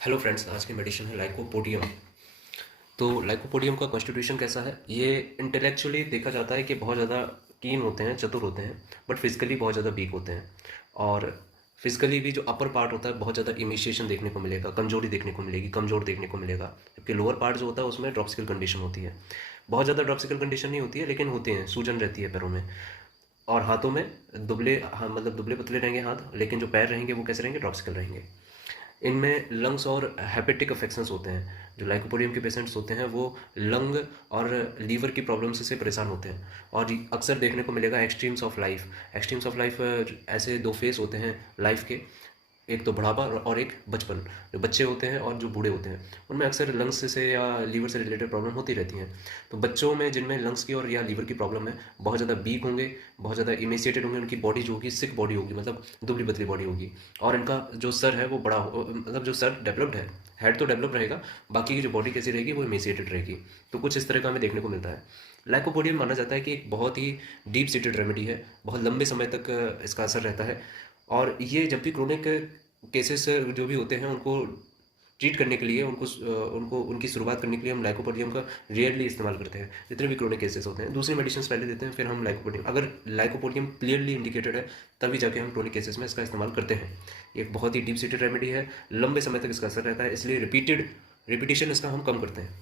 Hello friends, आज की medicine है लाइकोपोडियम। तो लाइकोपोडियम का कॉन्स्टिट्यूशन कैसा है? ये इंटेलेक्चुअली देखा जाता है कि बहुत ज़्यादा कीन होते हैं, चतुर होते हैं, बट फिजिकली बहुत ज़्यादा वीक होते हैं। और फिजिकली भी जो अपर पार्ट होता है बहुत ज़्यादा इमिशिएशन देखने को मिलेगा, कमजोरी देखने को मिलेगी, कमजोर देखने को मिलेगा। जबकि लोअर पार्ट जो होता है उसमें ड्रॉप्सिकल कंडीशन होती है। बहुत ज़्यादा ड्रॉप्सिकल कंडीशन नहीं होती है, लेकिन होती है, सूजन रहती है पैरों में और हाथों में। दुबले, हाँ, मतलब दुबले पतले रहेंगे हाथ, लेकिन जो पैर रहेंगे वो कैसे रहेंगे? ड्रॉप्सिकल रहेंगे। इनमें लंग्स और हेपेटिक अफेक्शंस होते हैं। जो लाइकोपोडियम के पेशेंट्स होते हैं वो लंग और लीवर की प्रॉब्लम्स से परेशान होते हैं। और अक्सर देखने को मिलेगा extremes of life. Extremes of life ऐसे दो फेस होते हैं लाइफ के, एक तो बुढ़ापा और एक बचपन। जो बच्चे होते हैं और जो बूढ़े होते हैं उनमें अक्सर लंग्स से या लीवर से रिलेटेड प्रॉब्लम होती रहती हैं। तो बच्चों में जिनमें लंग्स की और या लीवर की प्रॉब्लम है, बहुत ज़्यादा वीक होंगे, बहुत ज़्यादा इमेसिएटेड होंगे, उनकी बॉडी जो होगी सिक बॉडी होगी, मतलब दुबली पतली बॉडी होगी। और इनका जो सर है वो बड़ा मतलब जो सर डेवलप्ड है, हेड तो डेवलप रहेगा, बाकी की जो बॉडी कैसी रहेगी वो इमेसिएटेड रहेगी। तो कुछ इस तरह का हमें देखने को मिलता है। लाइकोपोडियम माना जाता है कि एक बहुत ही डीप सीटेड रेमेडी है, बहुत लंबे समय तक इसका असर रहता है। और ये जब भी क्रोनिक केसेस जो भी होते हैं उनको ट्रीट करने के लिए, उनको उनकी शुरुआत करने के लिए हम लाइकोपोडियम का रेयरली इस्तेमाल करते हैं। जितने भी क्रोनिक केसेस होते हैं दूसरी मेडिसिन पहले देते हैं, फिर हम लाइकोपोडियम, अगर लाइकोपोडियम क्लियरली इंडिकेटेड है तभी जाके हम क्रोनिक केसेस में इसका इस्तेमाल करते हैं। ये एक बहुत ही डीप सीटेड रेमेडी है, लंबे समय तक इसका असर रहता है, इसलिए रिपीटेशन इसका हम कम करते हैं।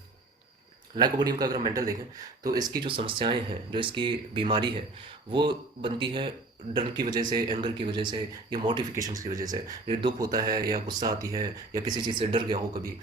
लाइकोपोडियम का अगर हम मेंटल देखें तो इसकी जो समस्याएं हैं, जो इसकी बीमारी है, वो बनती है डर की वजह से, एंगर की वजह से, या मोटिफिकेशंस की वजह से। ये दुख होता है या गुस्सा आती है या किसी चीज़ से डर गया हो कभी,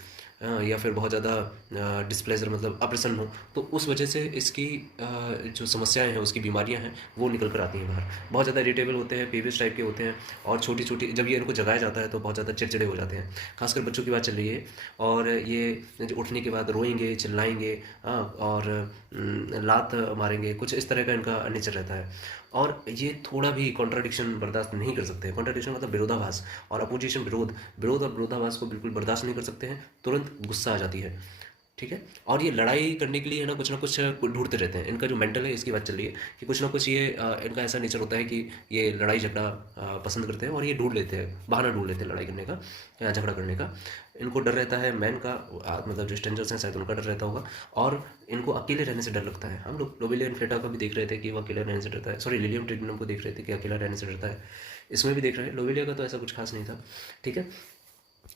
या फिर बहुत ज़्यादा डिस्प्लेजर मतलब अप्रसन्न हो, तो उस वजह से इसकी जो समस्याएं हैं, उसकी बीमारियां हैं, वो निकल कर आती हैं बाहर। बहुत ज़्यादा इरिटेबल होते हैं, पेवियस टाइप के होते हैं, और छोटी छोटी जब ये इनको जगाया जाता है तो बहुत ज़्यादा चिड़चिड़े हो जाते हैं। खासकर बच्चों की बात चल रही है। और ये जो उठने के बाद रोएंगे, चिल्लाएंगे, हाँ, और लात मारेंगे, कुछ इस तरह का इनका नेचर रहता है। और ये थोड़ा भी कॉन्ट्राडिक्शन बर्दाश्त नहीं कर सकते हैं। कॉन्ट्राडिक्शन मतलब विरोधाभास और अपोजिशन, विरोध विरोध और विरोधाभास को बिल्कुल बर्दाश्त नहीं कर सकते हैं, तुरंत गुस्सा आ जाती है। ठीक है। और ये लड़ाई करने के लिए है ना कुछ ढूंढते रहते हैं। इनका जो मेंटल है इसकी बात चल रही है कि कुछ ना कुछ ये इनका ऐसा नेचर होता है कि ये लड़ाई झगड़ा पसंद करते हैं, और ये ढूंढ लेते हैं, बहाना ढूंढ लेते हैं लड़ाई करने का या झगड़ा करने का। इनको डर रहता है मैन का, मतलब जो स्ट्रेंजर्स हैं शायद उनका डर रहता होगा। और इनको अकेले रहने से डर लगता है। हम लोग लोबेलिया इन्फ्लेटा का भी देख रहे थे कि वो अकेला रहने से डरता है, सॉरी लिलियम ट्रिगनम को देख रहे थे कि अकेला रहने से डरता है। इसमें भी देख रहे हैं, लोबेलिया का तो ऐसा कुछ खास नहीं था। ठीक है।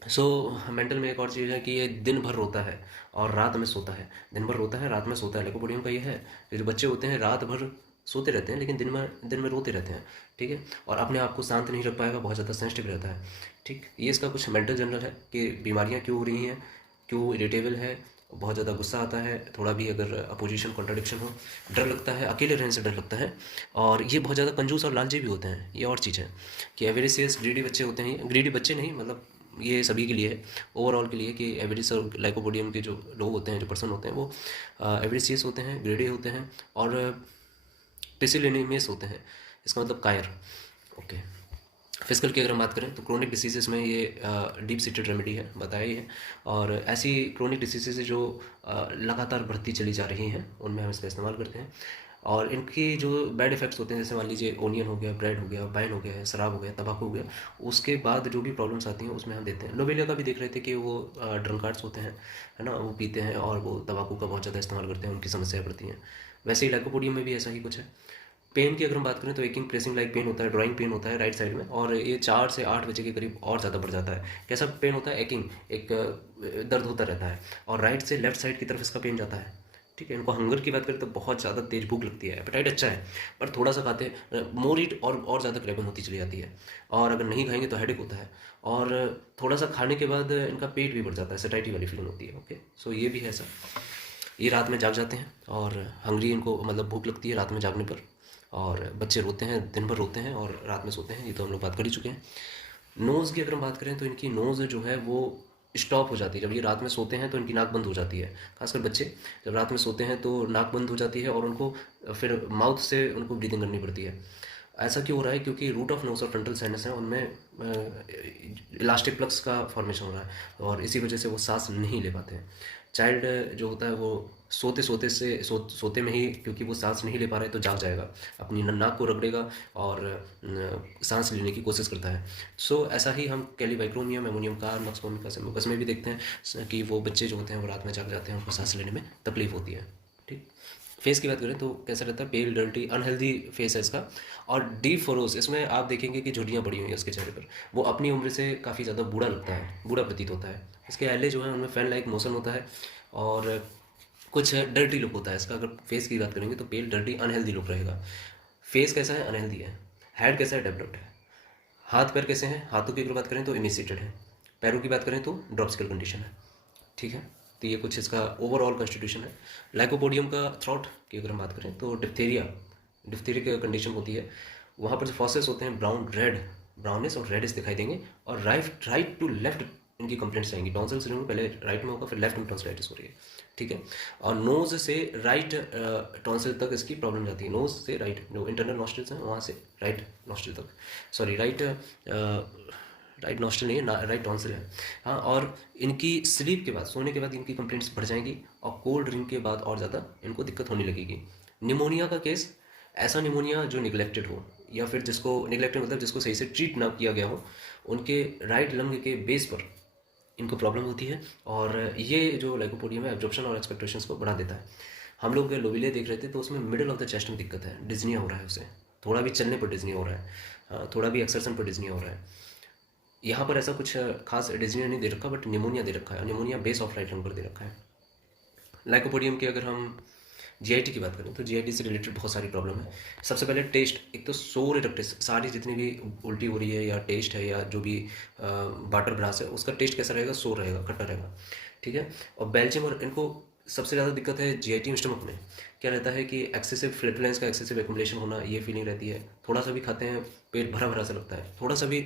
सो मेंटल में एक और चीज़ है कि ये दिन भर रोता है और रात में सोता है। दिन भर रोता है, रात में सोता है। लाइकोपोडियम का ये है कि जो बच्चे होते हैं रात भर सोते रहते हैं, लेकिन दिन में रोते रहते हैं। ठीक है। और अपने आप को शांत नहीं रख पाएगा, बहुत ज़्यादा सेंसिटिव रहता है। ठीक, ये इसका कुछ मेंटल जनरल है कि बीमारियाँ क्यों हो रही हैं, क्यों इरिटेबल है, बहुत ज़्यादा गुस्सा आता है, थोड़ा भी अगर अपोजिशन कॉन्ट्रडिक्शन हो, डर लगता है, अकेले रहने से डर लगता है। और ये बहुत ज़्यादा कंजूस और लालची भी होते हैं। ये और चीज़ है कि एवेरेसियस ग्रीडी बच्चे होते हैं। ग्रीडी बच्चे नहीं, मतलब ये सभी के लिए है, ओवरऑल के लिए, कि एवरेज और लाइकोपोडियम के जो लोग होते हैं, जो पर्सन होते हैं, वो एवरेसियस होते हैं, ग्रेडी होते हैं, और पिसिलिनिमियस होते हैं। इसका मतलब कायर। ओके। फिजिकल की अगर हम बात करें तो क्रोनिक डिसीजेस में ये डीप सीटेड रेमेडी है, बताया ही है। और ऐसी क्रोनिक डिसीजेज जो लगातार बढ़ती चली जा रही हैं उनमें हम इसका इस्तेमाल करते हैं। और इनकी जो बैड इफेक्ट्स होते हैं, जैसे मान लीजिए ओनियन हो गया, ब्रेड हो गया, वाइन हो गया, शराब हो गया, तंबाकू हो गया, उसके बाद जो भी प्रॉब्लम्स आती हैं उसमें हम देते हैं। लोबेलिया का भी देख रहे थे कि वो ड्रंकार्ड्स होते हैं, है ना, वो पीते हैं और वो तंबाकू का बहुत ज़्यादा इस्तेमाल करते हैं, उनकी समस्याएं बढ़ती हैं। वैसे ही लाइकोपोडियम में भी ऐसा ही कुछ है। पेन की अगर हम बात करें तो एकिंग प्रेसिंग लाइक पेन होता है, ड्राइंग पेन होता है राइट साइड में, और ये 4 से 8 बजे के करीब और ज़्यादा बढ़ जाता है। कैसा पेन होता है? एकिंग, एक दर्द होता रहता है, और राइट से लेफ्ट साइड की तरफ इसका पेन जाता है। ठीक है। इनको हंगर की बात करें तो बहुत ज़्यादा तेज भूख लगती है, एपेटाइट अच्छा है, पर थोड़ा सा खाते हैं मोर ईट और ज़्यादा क्रेविंग होती चली जाती है। और अगर नहीं खाएंगे तो हेडेक होता है, और थोड़ा सा खाने के बाद इनका पेट भी बढ़ जाता है, सैटाइटी वाली फीलिंग होती है। ओके। सो ये भी है ऐसा। ये रात में जाग जाते हैं और हंगरी, इनको मतलब भूख लगती है रात में जागने पर। और बच्चे रोते हैं, दिन भर रोते हैं और रात में सोते हैं, ये तो हम लोग बात कर ही चुके हैं। नोज़ की अगर हम बात करें तो इनकी नोज़ जो है वो स्टॉप हो जाती है जब ये रात में सोते हैं, तो इनकी नाक बंद हो जाती है। खासकर बच्चे जब रात में सोते हैं तो नाक बंद हो जाती है और उनको फिर माउथ से उनको ब्रीदिंग करनी पड़ती है। ऐसा क्यों हो रहा है? क्योंकि रूट ऑफ नोज और फ्रंटल साइनस है, उनमें इलास्टिक प्लक्स का फॉर्मेशन हो रहा है और इसी वजह से वो सांस नहीं ले पाते हैं। चाइल्ड जो होता है वो सोते में ही, क्योंकि वो सांस नहीं ले पा रहा है तो जाग जाएगा, अपनी नाक को रगड़ेगा और सांस लेने की कोशिश करता है। सो ऐसा ही हम कैलिबाइक्रोमियम, एमोनियम कार, मक्सपोमिकस, एमुकस में भी देखते हैं कि वो बच्चे जो होते हैं वो रात में जाग जाते हैं, उनको सांस लेने में तकलीफ होती है। ठीक। फेस की बात करें तो कैसा रहता है? पेल, डर्टी, अनहेल्दी फेस है इसका। और डीप फरोज, इसमें आप देखेंगे कि झुर्रियाँ पड़ी हुई हैं उसके चेहरे पर। वो अपनी उम्र से काफ़ी ज़्यादा बूढ़ा लगता है, बूढ़ा प्रतीत होता है। इसके एले जो है उनमें फैन लाइक मोशन होता है और कुछ डर्टी लुक होता है इसका। अगर फेस की बात करेंगे तो पेल, डर्टी, अनहेल्दी लुक रहेगा। फेस कैसा है? अनहेल्दी है। हेड कैसा है? डेवलप्ड है। हाथ पैर कैसे हैं? हाथों की अगर बात करें तो इमिसिएटेड है। पैरों की बात करें तो ड्रॉपसिकल कंडीशन है। ठीक है। तो ये कुछ इसका ओवरऑल कॉन्स्टिट्यूशन है। लाइकोपोडियम का थ्रॉट की अगर हम बात करें तो डिप्थीरिया, डिप्थीरिया की कंडीशन होती है। वहाँ पर जो फॉसेस होते हैं ब्राउन रेड, ब्राउनिश और रेडिश दिखाई देंगे और राइट टू लेफ्ट इनकी कंप्लेंट्स आएंगी। टॉन्सिल सिंड्रोम पहले राइट में होगा, फिर लेफ्ट में टॉन्सिलाइटिस हो रही है। ठीक है। और नोज से राइट टॉन्सिल तक इसकी प्रॉब्लम जाती है। नोज से राइट, जो इंटरनल नॉस्ट्रिल्स हैं वहाँ से राइट नॉस्ट्रिल तक, सॉरी राइट नॉस्ट्रिल नहीं है, राइट टॉन्सिल है। हाँ, और इनकी स्लीप के बाद, सोने के बाद इनकी कंप्लेंट्स बढ़ जाएंगी और कोल्ड ड्रिंक के बाद और ज़्यादा इनको दिक्कत होने लगेगी। निमोनिया का केस, ऐसा निमोनिया जो निगलेक्टेड हो या फिर जिसको निगलेक्टेड मतलब जिसको सही से ट्रीट ना किया गया हो, उनके राइट लंग के बेस पर इनको प्रॉब्लम होती है और ये जो लाइकोपोडियम है एब्जॉर्प्शन और एक्सपेक्टेशंस को बढ़ा देता है। हम लोग लोबिले देख रहे थे तो उसमें मिडिल ऑफ द चेस्ट में दिक्कत है, डिज्निया हो रहा है उसे, थोड़ा भी चलने पर डिज्निया हो रहा है, थोड़ा भी एक्सरसन पर डिज्निया हो रहा है। यहाँ पर ऐसा कुछ खास डिज्निया नहीं दे रखा, बट निमोनिया दे रखा है। Pneumonia base of right lung पर दे रखा है। लाइकोपोडियम की अगर हम जीआईटी की बात करें तो जीआईटी से रिलेटेड बहुत सारी प्रॉब्लम है। सबसे पहले टेस्ट, एक तो सोर इरेक्टिस, सारी जितनी भी उल्टी हो रही है या टेस्ट है या जो भी वाटर ब्रास है उसका टेस्ट कैसा रहेगा? सोर रहेगा, खट्टा रहेगा। ठीक है। और बेल्जियम, और इनको सबसे ज़्यादा दिक्कत है जीआईटी स्टमक में। क्या रहता है कि एक्सेसिव फ्लैटुलेंस का एक्सेसिव एक्युमुलेशन होना, ये फीलिंग रहती है। थोड़ा सा भी खाते हैं पेट भरा भरा सा लगता है, थोड़ा सा भी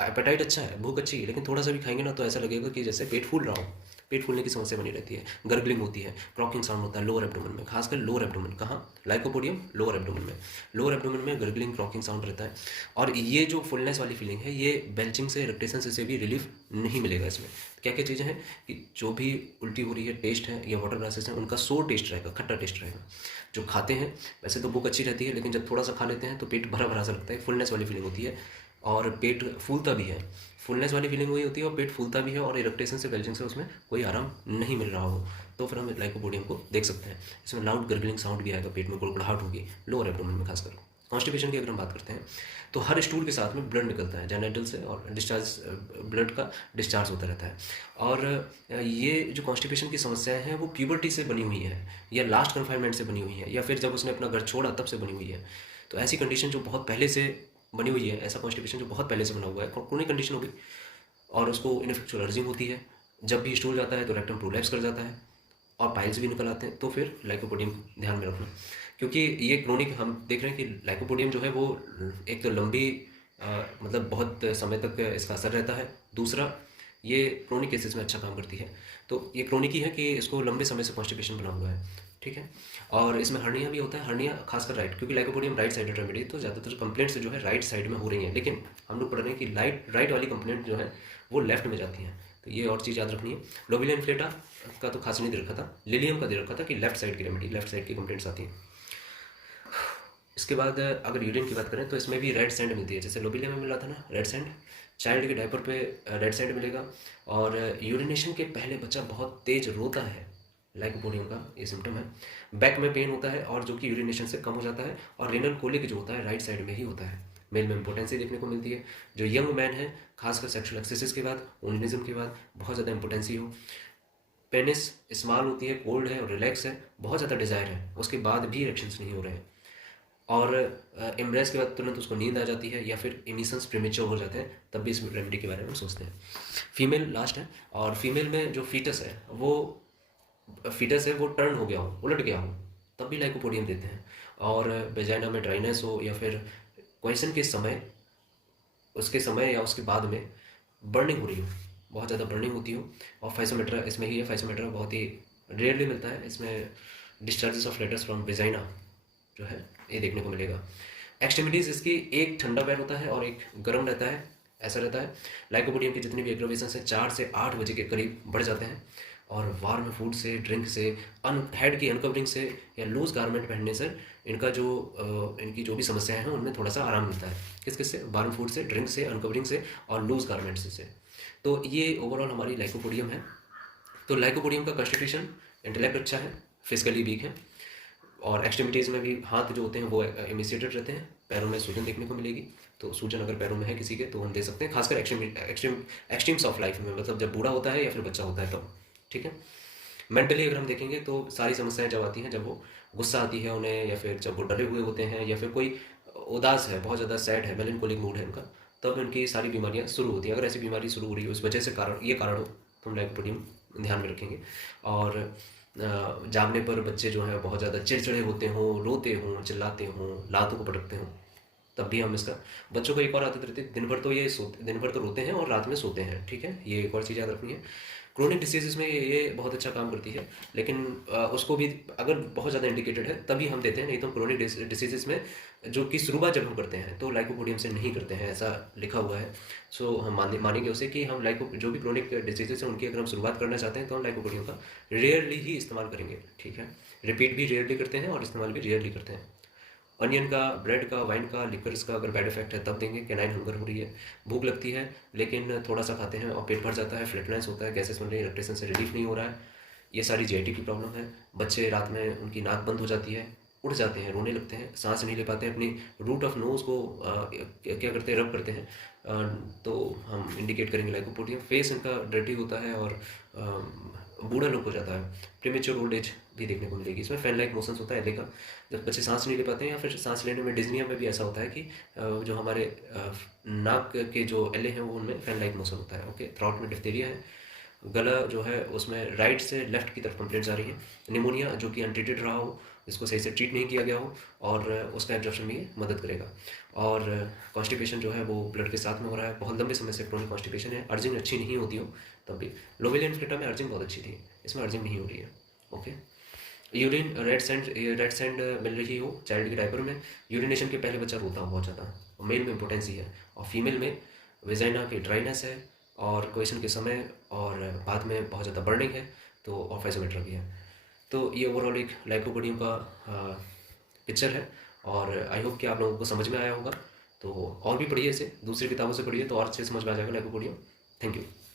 एपेटाइट अच्छा है, भूख अच्छी है, लेकिन थोड़ा सा भी खाएंगे ना तो ऐसा लगेगा कि जैसे पेट फूल रहा हो। पेट फूलने की समस्या बनी रहती है। गर्गलिंग होती है, क्रॉकिंग साउंड होता है लोअर एब्डोमेन में, खासकर लोअर एब्डोमेन। कहाँ? लाइकोपोडियम लोअर एब्डोमेन में। लोअर एब्डोमेन में गर्गलिंग, क्रॉकिंग साउंड रहता है। और ये जो फुलनेस वाली फीलिंग है, ये बेल्चिंग से, इरिटेशन से भी रिलीफ नहीं मिलेगा इसमें। क्या क्या चीज़ें हैं कि जो भी उल्टी हो रही है, टेस्ट है या वाटर ग्लासेस हैं, उनका सोर टेस्ट रहेगा, खट्टा टेस्ट रहेगा। जो खाते हैं वैसे तो भूख अच्छी रहती है, लेकिन जब थोड़ा सा खा लेते हैं तो पेट भरा भरा सा लगता है, फुलनेस वाली फीलिंग होती है और पेट फूलता भी है। फुलनेस वाली फीलिंग वही होती है और पेट फूलता भी है और इरेक्टेशन से, बेल्चिंग से उसमें कोई आराम नहीं मिल रहा हो, तो फिर हम लाइकोपोडियम को देख सकते हैं। इसमें लाउड गर्गलिंग साउंड भी आएगा, पेट में गुड़गुड़ाहट होगी लोअर एब्डोमेन में खासकर। कॉन्स्टिपेशन की अगर हम बात करते हैं तो हर स्टूल के साथ में ब्लड निकलता है जेनेटल से और डिस्चार्ज, ब्लड का डिस्चार्ज होता रहता है। और ये जो कॉन्स्टिपेशन की समस्याएं हैं वो प्यूबर्टी से बनी हुई है या लास्ट कन्फाइनमेंट से बनी हुई है या फिर जब उसने अपना घर छोड़ा तब से बनी हुई है। तो ऐसी कंडीशन जो बहुत पहले से बनी हुई है, ऐसा कॉन्स्टिपेशन जो बहुत पहले से बना हुआ है, क्रोनिक कंडीशन हो गई और उसको इन्फेक्चुअल अर्जिंग होती है। जब भी स्टूल जाता है तो रेक्टम प्रोलैप्स कर जाता है और पाइल्स भी निकल आते हैं, तो फिर लाइकोपोडियम ध्यान में रखना। क्योंकि ये क्रोनिक, हम देख रहे हैं कि लाइकोपोडियम जो है वो एक तो लंबी मतलब बहुत समय तक इसका असर रहता है। दूसरा, ये क्रोनिक केसेस में अच्छा काम करती है। तो ये क्रोनिक ही है कि इसको लंबे समय से कॉन्स्टिपेशन बना हुआ है। ठीक है। और इसमें हर्निया भी होता है, हर्निया खासकर राइट, क्योंकि लाइकोपोडियम राइट साइडेड रेमेडी, तो ज़्यादातर कंप्लेंट्स जो है राइट साइड में हो रही हैं, लेकिन हम लोग पढ़ रहे हैं कि राइट वाली कंप्लेंट जो है वो लेफ्ट में जाती हैं। तो ये और चीज़ याद रखनी है। लोबिला इन्फ्लेटा का तो खास नहीं दे रखा था, लिलियम का दे रखा था कि लेफ्ट साइड की रेमेडी, लेफ्ट साइड की कंप्लेंट्स आती हैं। इसके बाद अगर यूरिन की बात करें तो इसमें भी रेड सैंड मिलती है, जैसे लोबिला में मिला था ना रेड सैंड, चाइल्ड के डायपर पे रेड सैंड मिलेगा। और यूरिनेशन के पहले बच्चा बहुत तेज रोता है, लाइकोपोडियम का ये सिम्टम है। बैक में पेन होता है और जो कि यूरिनेशन से कम हो जाता है। और रेनल कोलिक जो होता है राइट साइड में ही होता है। मेल में इम्पोर्टेंसी देखने को मिलती है। जो यंग मैन है, खासकर सेक्सुअल एक्सेसिस के बाद, ओनिज्म के बाद बहुत ज़्यादा इंपोर्टेंसी हो, पेनिस स्मॉल होती है, कोल्ड है और रिलैक्स है, बहुत ज़्यादा डिज़ायर है, उसके बाद भी इरेक्शंस नहीं हो रहे हैं। और एम्ब्रेस के बाद तुरंत उसको नींद आ जाती है या फिर इमिशंस प्रीमेच्योर हो जाते हैं, तब भी इस रेमेडी के बारे में सोचते हैं। फीमेल लास्ट है, और फीमेल में जो फीटस है वो टर्न हो गया हो, उलट गया हो, तब भी लाइकोपोडियम देते हैं। और वेजाइना में ड्राइनेस हो या फिर क्वेश्चन के समय, उसके समय या उसके बाद में बर्निंग हो रही हो, बहुत ज़्यादा बर्निंग होती हो। और फाइसोमेट्रा इसमें ही है, फाइसोमेट्रा बहुत ही रेयरली मिलता है, इसमें discharges of letters from vagina जो है ये देखने को मिलेगा। एक्सट्रीमिटीज़ इसकी एक ठंडा पैर होता है और एक गर्म रहता है, ऐसा रहता है। लाइकोपोडियम की जितनी भी एग्रोवेशन है 4 से 8 बजे के करीब बढ़ जाते हैं और वार्म फूड से, ड्रिंक से, हेड की अनकवरिंग से या लूज गारमेंट पहनने से इनका जो इनकी जो भी समस्याएं हैं उनमें थोड़ा सा आराम मिलता है। किस किस से? वार्म फूड से, ड्रिंक से, अनकवरिंग से और लूज गारमेंट्स से। तो ये ओवरऑल हमारी लाइकोपोडियम है। तो लाइकोपोडियम का कॉन्स्टिट्यूशन, इंटेलेक्ट अच्छा है, फिजिकली वीक है और एक्सट्रीमिटीज़ में भी हाथ जो होते हैं वो एमिसिएटेड रहते हैं। पैरों में सूजन देखने को मिलेगी, तो सूजन अगर पैरों में है किसी के तो हम दे सकते हैं, खासकर एक्सट्रीम्स ऑफ लाइफ में, मतलब जब बूढ़ा होता है या फिर बच्चा होता है तब। ठीक है। मेंटली अगर हम देखेंगे तो सारी समस्याएं जब आती हैं, जब वो गुस्सा आती है उन्हें, या फिर जब वो डरे हुए होते हैं, या फिर कोई उदास है, बहुत ज़्यादा सैड है, मेलनकोलिक मूड है उनका, तब उनकी सारी बीमारियां शुरू होती हैं। अगर ऐसी बीमारी शुरू हो रही है उस वजह से कारण, ये कारण हो, तो हम लाइकोपोडियम ध्यान में रखेंगे। और जागने पर बच्चे जो हैं बहुत ज़्यादा चिड़चिड़े होते हों, रोते हों, चिल्लाते हों, लातों को पटकते हों, तब भी हम इसका, बच्चों को एक और आदत रहती है, दिन भर तो ये सोते, दिन भर तो रोते हैं और रात में सोते हैं। ठीक है, ये एक और चीज़ याद रखनी है। क्रोनिक डिसीज़ में ये बहुत अच्छा काम करती है, लेकिन उसको भी अगर बहुत ज़्यादा इंडिकेटेड है तभी हम देते हैं, नहीं तो क्रोनिक डिसीज़ में जो कि शुरुआत जब हम करते हैं तो लाइकोपोडियम से नहीं करते हैं, ऐसा लिखा हुआ है। सो हम मानेंगे उसे कि हम लाइको जो भी क्रोनिक डिसीजेस हैं उनकी अगर हम शुरुआत करना चाहते हैं तो हम लाइकोपोडियम का रेयरली ही इस्तेमाल करेंगे। ठीक है, रिपीट भी रेयरली करते हैं और इस्तेमाल भी रेयरली करते हैं। अनियन का, ब्रेड का, वाइन का, लिकर्स का अगर बैड इफेक्ट है तब देंगे। कैनाइन हंगर हो रही है, भूख लगती है लेकिन थोड़ा सा खाते हैं और पेट भर जाता है, फ्लैटनेस होता है, गैसेस बन रही है, इरिटेशन से रिलीफ नहीं हो रहा है, ये सारी जीआईटी की प्रॉब्लम है। बच्चे रात में उनकी नाक बंद हो जाती है, उड़ जाते हैं, रोने लगते हैं, सांस नहीं ले पाते हैं, अपनी रूट ऑफ नोज़ को क्या करते हैं, रब करते हैं, तो हम इंडिकेट करेंगे लाइकोपोडियम। फेस इनका डर्टी होता है और बूढ़ा लुक हो जाता है, प्रीमेच्योर ओल्ड एज भी देखने को मिलेगी। इसमें फैन लाइक मोशंस होता है एले का, जब बच्चे सांस नहीं ले पाते हैं, या फिर सांस लेने में डिज्निया में भी ऐसा होता है कि जो हमारे नाक के जो एले हैं वो उनमें फैन लाइक मोशन होता है। ओके, थ्रॉट में डिफ्थीरिया है, गला जो है उसमें राइट से लेफ्ट की तरफ कंप्लेंट्स आ रही है, निमोनिया जो कि अनट्रीटेड रहा हो, इसको सही से ट्रीट नहीं किया गया हो, और उसका एब्जॉर्प्शन में ये मदद करेगा। और कॉन्स्टिपेशन जो है वो ब्लड के साथ में हो रहा है, बहुत लंबे समय से क्रोनिक कॉन्स्टिपेशन है, अर्जिंग अच्छी नहीं होती हो तब भी। लोवेलियन फ्लेटा में अर्जिंग बहुत अच्छी थी, इसमें अर्जिंग नहीं हो रही है। ओके, यूरिन रेड सैंड मिल रही हो चाइल्ड के डायपर में, यूरिनेशन के पहले बच्चा रोता हो बहुत ज़्यादा, मेल में इम्पोर्टेंसी है, और फीमेल में वेजाइना की ड्राइनेस है, और क्वेश्चन के समय और बाद में बहुत ज़्यादा बर्निंग है, तो और फाइजोमेट्रा भी है। तो ये ओवरऑल एक लाइकोपोडियम का पिक्चर है, और आई होप कि आप लोगों को समझ में आया होगा। तो और भी पढ़िए इसे, दूसरी किताबों से पढ़िए तो और अच्छे समझ में आ जाएगा लाइकोपोडियम। Thank you.